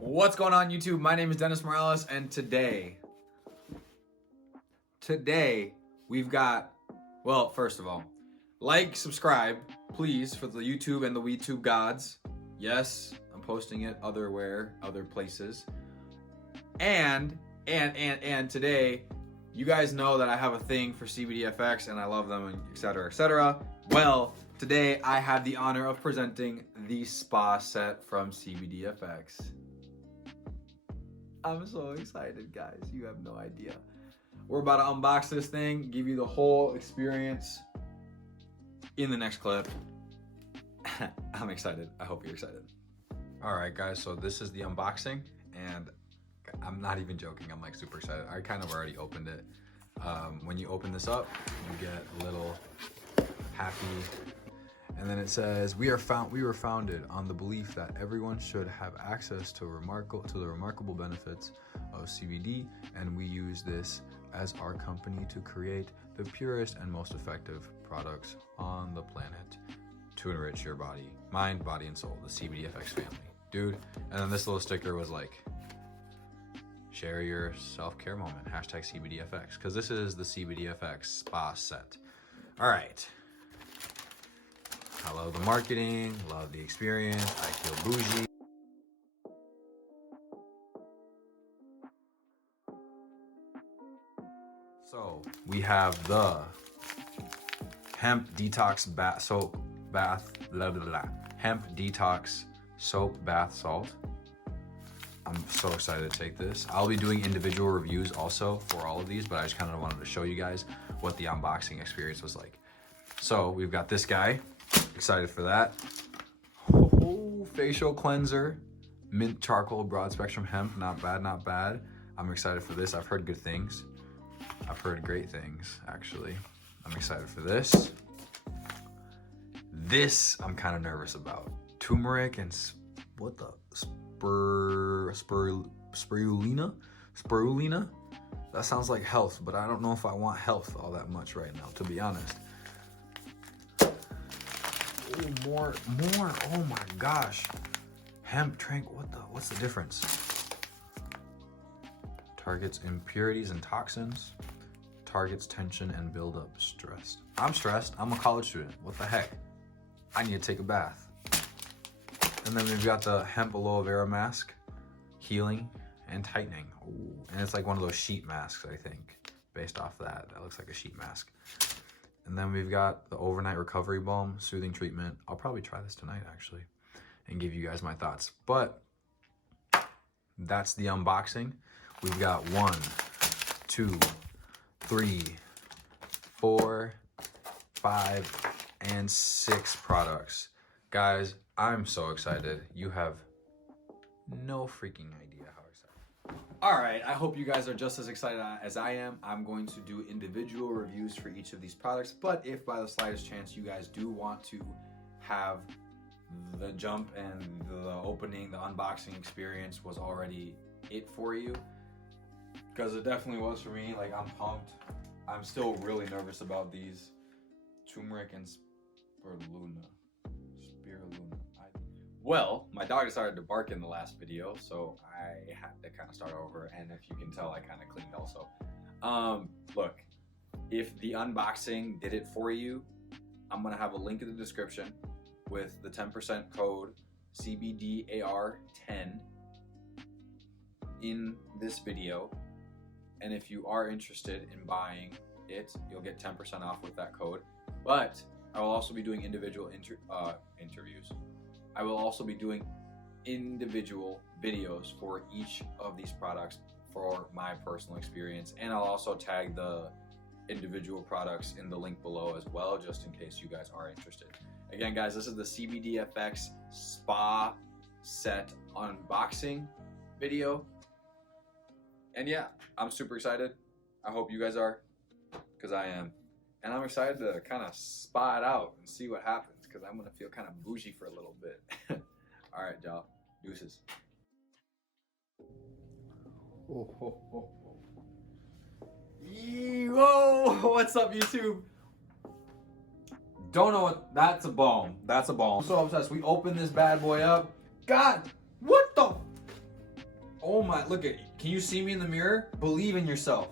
What's going on YouTube? My name is Dennis Morales, and today we've got, well, first of all, like, subscribe, please, for the YouTube and the WeTube gods. Yes, I'm posting it other places. And today, you guys know that I have a thing for CBDfx and I love them, and etc., etc. Well, today I have the honor of presenting the spa set from CBDfx. I'm so excited, guys. You have no idea. We're about to unbox this thing, give you the whole experience in the next clip. I'm excited. I hope you're excited. All right, guys, so this is the unboxing, and I'm not even joking. I'm like super excited. I kind of already opened it. When you open this up, you get a little happy, and then it says, we were founded on the belief that everyone should have access to the remarkable benefits of CBD, and we use this as our company to create the purest and most effective products on the planet to enrich your body, mind, body, and soul. The CBDfx family, dude. And then this little sticker was like, share your self-care moment, #CBDfx, because this is the CBDfx Spa Set. All right. I love the marketing, love the experience. I feel bougie. So we have the hemp detox hemp detox soap bath salt. I'm so excited to take this. I'll be doing individual reviews also for all of these, but I just kind of wanted to show you guys what the unboxing experience was like. So we've got this guy. Excited for that. Oh, facial cleanser, mint charcoal, broad spectrum hemp. Not bad, not bad. I'm excited for this. I've heard good things. I've heard great things, actually. I'm excited for this. This I'm kind of nervous about. Turmeric and what the spirulina? That sounds like health, but I don't know if I want health all that much right now, to be honest. Oh, more, oh my gosh. Hemp drink, what's the difference? Targets impurities and toxins. Targets tension and build up stress. I'm stressed, I'm a college student, what the heck? I need to take a bath. And then we've got the hemp aloe vera mask, healing and tightening. Ooh. And it's like one of those sheet masks, I think, based off that. That looks like a sheet mask. And then we've got the overnight recovery balm, soothing treatment. I'll probably try this tonight, actually, and give you guys my thoughts. But that's the unboxing. We've got 1, 2, 3, 4, 5, and 6 products. Guys, I'm so excited. You have no freaking idea how excited. All right, I hope you guys are just as excited as I am. I'm going to do individual reviews for each of these products, but if by the slightest chance you guys do want to have the jump and the opening, the unboxing experience was already it for you, because it definitely was for me. Like, I'm pumped. I'm still really nervous about these. Turmeric and spirulina. Well, my dog decided to bark in the last video, so I had to kind of start over, and if you can tell, I kind of cleaned also. Look, if the unboxing did it for you, I'm gonna have a link in the description with the 10% code CBDAR10 in this video, and if you are interested in buying it, you'll get 10% off with that code. But I will also be doing individual interviews. I will also be doing individual videos for each of these products for my personal experience, and I'll also tag the individual products in the link below as well, just in case you guys are interested. Again, guys, this is the CBDfx Spa Set unboxing video, and yeah, I'm super excited. I hope you guys are, because I am, and I'm excited to kind of spa it out and see what happens, because I'm gonna feel kind of bougie for a little bit. All right, y'all. Deuces. Oh, oh, oh, oh. Whoa! What's up, YouTube? Don't know what. That's a bomb. That's a bomb. I'm so obsessed. We open this bad boy up. God, what the? Oh my, look at, can you see me in the mirror? Believe in yourself.